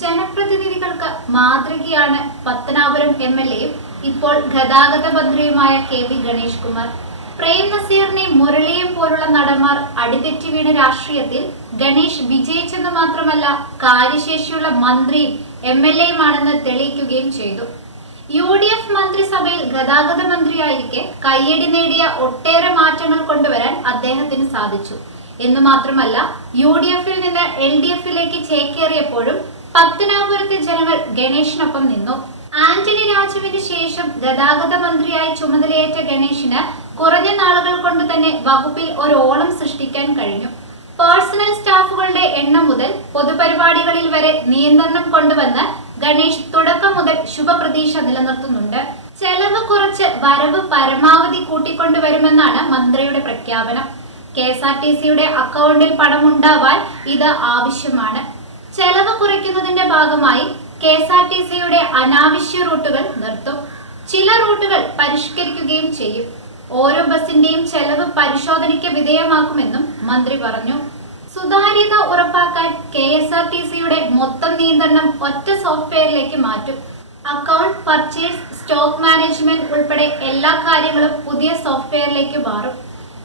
ജനപ്രതിനിധികൾക്ക് മാതൃകയാണ് പത്തനാപുരം എംഎൽഎയും ഇപ്പോൾ ഗതാഗത മന്ത്രിയുമായ കെ.വി. ഗണേഷ് കുമാർ. പ്രേം നസീറിനെയും മുരളിയെയും പോലുള്ള നടന്മാർ അടിതെറ്റി വീണ രാഷ്ട്രീയത്തിൽ ഗണേഷ് വിജയിച്ചെന്ന് മാത്രമല്ല കാര്യശേഷിയുള്ള മന്ത്രിയും എംഎൽഎയുമാണെന്ന് തെളിയിക്കുകയും ചെയ്തു. UDF മന്ത്രിസഭയിൽ ഗതാഗത മന്ത്രിയായിരിക്കെ കയ്യടി നേടിയ ഒട്ടേറെ മാറ്റങ്ങൾ കൊണ്ടുവരാൻ അദ്ദേഹത്തിന് സാധിച്ചു എന്ന് മാത്രമല്ല UDFൽ നിന്ന് LDFിലേക്ക് ചേക്കേറിയപ്പോഴും പത്തനാപുരത്തെ ജനങ്ങൾ ഗണേഷിനൊപ്പം നിന്നു. ആന്റണി രാജുവിന് ശേഷം ഗതാഗത മന്ത്രിയായി ചുമതലയേറ്റ ഗണേഷിന് കുറഞ്ഞ നാളുകൾ കൊണ്ട് തന്നെ വകുപ്പിൽ ഒരു ഓളം സൃഷ്ടിക്കാൻ കഴിഞ്ഞു. പേഴ്സണൽ സ്റ്റാഫുകളുടെ എണ്ണം മുതൽ പൊതുപരിപാടികളിൽ വരെ നിയന്ത്രണം കൊണ്ടുവന്ന് ഗണേഷ് തുടക്കം മുതൽ ശുഭപ്രതീക്ഷ നിലനിർത്തുന്നുണ്ട്. ചെലവ് കുറച്ച് വരവ് പരമാവധി കൂട്ടിക്കൊണ്ടുവരുമെന്നാണ് മന്ത്രിയുടെ പ്രഖ്യാപനം. KSRTCയുടെ അക്കൗണ്ടിൽ പണമുണ്ടാവാൻ ഇത് ആവശ്യമാണ്. ചെലവ് കുറയ്ക്കുന്നതിന്റെ ഭാഗമായി KSRTCയുടെ അനാവശ്യ റൂട്ടുകൾ നിർത്തും. ചില റൂട്ടുകൾ പരിഷ്കരിക്കുകയും ചെയ്യും. ഓരോ ബസിന്റെയും ചെലവ് പരിശോധനയ്ക്ക് വിധേയമാക്കുമെന്നും മന്ത്രി പറഞ്ഞു. സുതാര്യത ഉറപ്പാക്കാൻ KSRTCയുടെ മൊത്തം നിയന്ത്രണം ഒറ്റ സോഫ്റ്റ്വെയറിലേക്ക് മാറ്റും. അക്കൗണ്ട്, പർച്ചേസ്, സ്റ്റോക്ക് മാനേജ്മെന്റ് ഉൾപ്പെടെ എല്ലാ കാര്യങ്ങളും പുതിയ സോഫ്റ്റ്വെയറിലേക്ക് മാറും.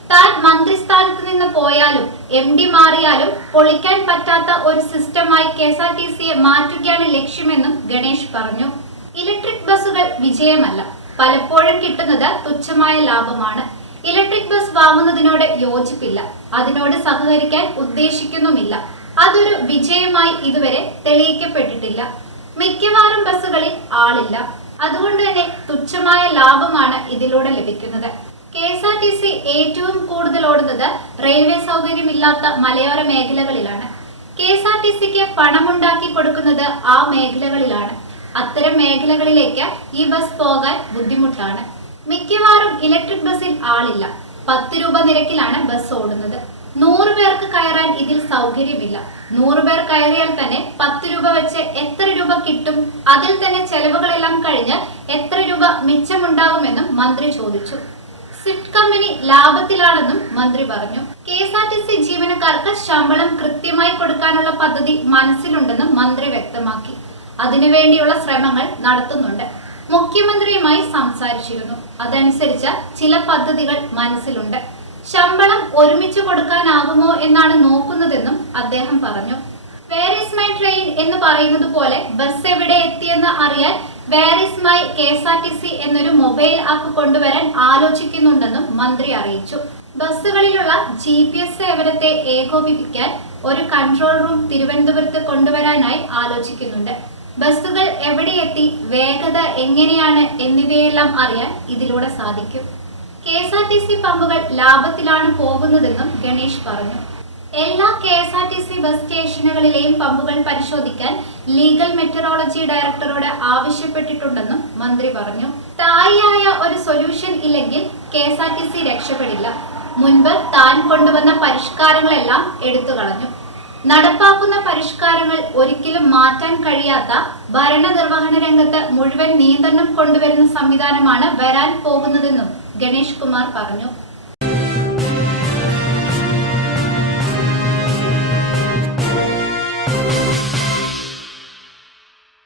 താൻ മന്ത്രിസ്ഥാനത്ത് നിന്ന് പോയാലും MD മാറിയാലും പൊളിക്കാൻ പറ്റാത്ത ഒരു സിസ്റ്റമായി KSRTCയെ മാറ്റുകയാണ് ലക്ഷ്യമെന്നും ഗണേഷ് പറഞ്ഞു. ഇലക്ട്രിക് ബസ്സുകൾ വിജയമല്ല, പലപ്പോഴും കിട്ടുന്നത് തുച്ഛമായ ലാഭമാണ്. ഇലക്ട്രിക് ബസ് വാങ്ങുന്നതിനോട് യോജിപ്പില്ല, അതിനോട് സഹകരിക്കാൻ ഉദ്ദേശിക്കുന്നുമില്ല. അതൊരു വിജയമായി ഇതുവരെ തെളിയിക്കപ്പെട്ടിട്ടില്ല. മിക്കവാറും ബസ്സുകളിൽ ആളില്ല, അതുകൊണ്ട് തന്നെ തുച്ഛമായ ലാഭമാണ് ഇതിലൂടെ ലഭിക്കുന്നത്. KSRTC ഏറ്റവും കൂടുതൽ ഓടുന്നത് റെയിൽവേ സൗകര്യമില്ലാത്ത മലയോര മേഖലകളിലാണ്. KSRTCക്ക് പണമുണ്ടാക്കി കൊടുക്കുന്നത് ആ മേഖലകളിലാണ്. അത്തരം മേഖലകളിലേക്ക് ഈ ബസ് പോകാൻ ബുദ്ധിമുട്ടാണ്. മിക്കവാറും ഇലക്ട്രിക് ബസ്സിൽ ആളില്ല. 10 രൂപ നിരക്കിലാണ് ബസ് ഓടുന്നത്. 100 പേർക്ക് കയറാൻ ഇതിൽ സൗകര്യമില്ല. 100 പേർ കയറിയാൽ തന്നെ 10 രൂപ വെച്ച് എത്ര രൂപ കിട്ടും? അതിൽ തന്നെ ചെലവുകളെല്ലാം കഴിഞ്ഞ് എത്ര രൂപ മിച്ചമുണ്ടാകുമെന്നും മന്ത്രി ചോദിച്ചു. സ്വിഫ്റ്റ് കമ്പനി ലാഭത്തിലാണെന്നും മന്ത്രി പറഞ്ഞു. KSRTC ജീവനക്കാർക്ക് ശമ്പളം കൃത്യമായി കൊടുക്കാനുള്ള പദ്ധതി മനസ്സിലുണ്ടെന്നും മന്ത്രി വ്യക്തമാക്കി. അതിനുവേണ്ടിയുള്ള ശ്രമങ്ങൾ നടത്തുന്നുണ്ട്. മുഖ്യമന്ത്രിയുമായി സംസാരിച്ചിരുന്നു. അതനുസരിച്ച് ചില പദ്ധതികൾ മനസ്സിലുണ്ട്. ശമ്പളം ഒരുമിച്ച് കൊടുക്കാനാകുമോ എന്നാണ് നോക്കുന്നതെന്നും അദ്ദേഹം പറഞ്ഞു. വേർ ഈസ് മൈ ട്രെയിൻ എന്ന് പറയുന്നത് പോലെ ബസ് എവിടെ എത്തിയെന്ന് അറിയാൻ വേർ ഈസ് മൈ KSRTC എന്നൊരു മൊബൈൽ ആപ്പ് കൊണ്ടുവരാൻ ആലോചിക്കുന്നുണ്ടെന്നും മന്ത്രി അറിയിച്ചു. ബസ്സുകളിലുള്ള GPS സേവനത്തെ ഏകോപിപ്പിക്കാൻ ഒരു കൺട്രോൾ റൂം തിരുവനന്തപുരത്ത് കൊണ്ടുവരാനായി ആലോചിക്കുന്നുണ്ട്. ബസ്സുകൾ എവിടെ എത്തി, വേഗത എങ്ങനെയാണ് എന്നിവയെല്ലാം അറിയാൻ ഇതിലൂടെ സാധിക്കും. KSRTC പമ്പുകൾ ലാഭത്തിലാണ് പോകുന്നതെന്നും ഗണേഷ് പറഞ്ഞു. എല്ലാ KSRTC ബസ് സ്റ്റേഷനുകളിലെയും പമ്പുകൾ പരിശോധിക്കാൻ ലീഗൽ മെറ്ററോളജി ഡയറക്ടറോട് ആവശ്യപ്പെട്ടിട്ടുണ്ടെന്നും മന്ത്രി പറഞ്ഞു. സ്ഥായിയായ ഒരു സൊല്യൂഷൻ ഇല്ലെങ്കിൽ KSRTC രക്ഷപ്പെടില്ല. മുൻപ് താൻ കൊണ്ടുവന്ന പരിഷ്കാരങ്ങളെല്ലാം എടുത്തു കളഞ്ഞു. നടപ്പാക്കുന്ന പരിഷ്കാരങ്ങൾ ഒരിക്കലും മാറ്റാൻ കഴിയാത്ത ഭരണനിർവഹണ രംഗത്ത് മുഴുവൻ നിയന്ത്രണം കൊണ്ടുവരുന്ന സംവിധാനമാണ് വരാൻ പോകുന്നതെന്നും ഗണേഷ് കുമാർ പറഞ്ഞു.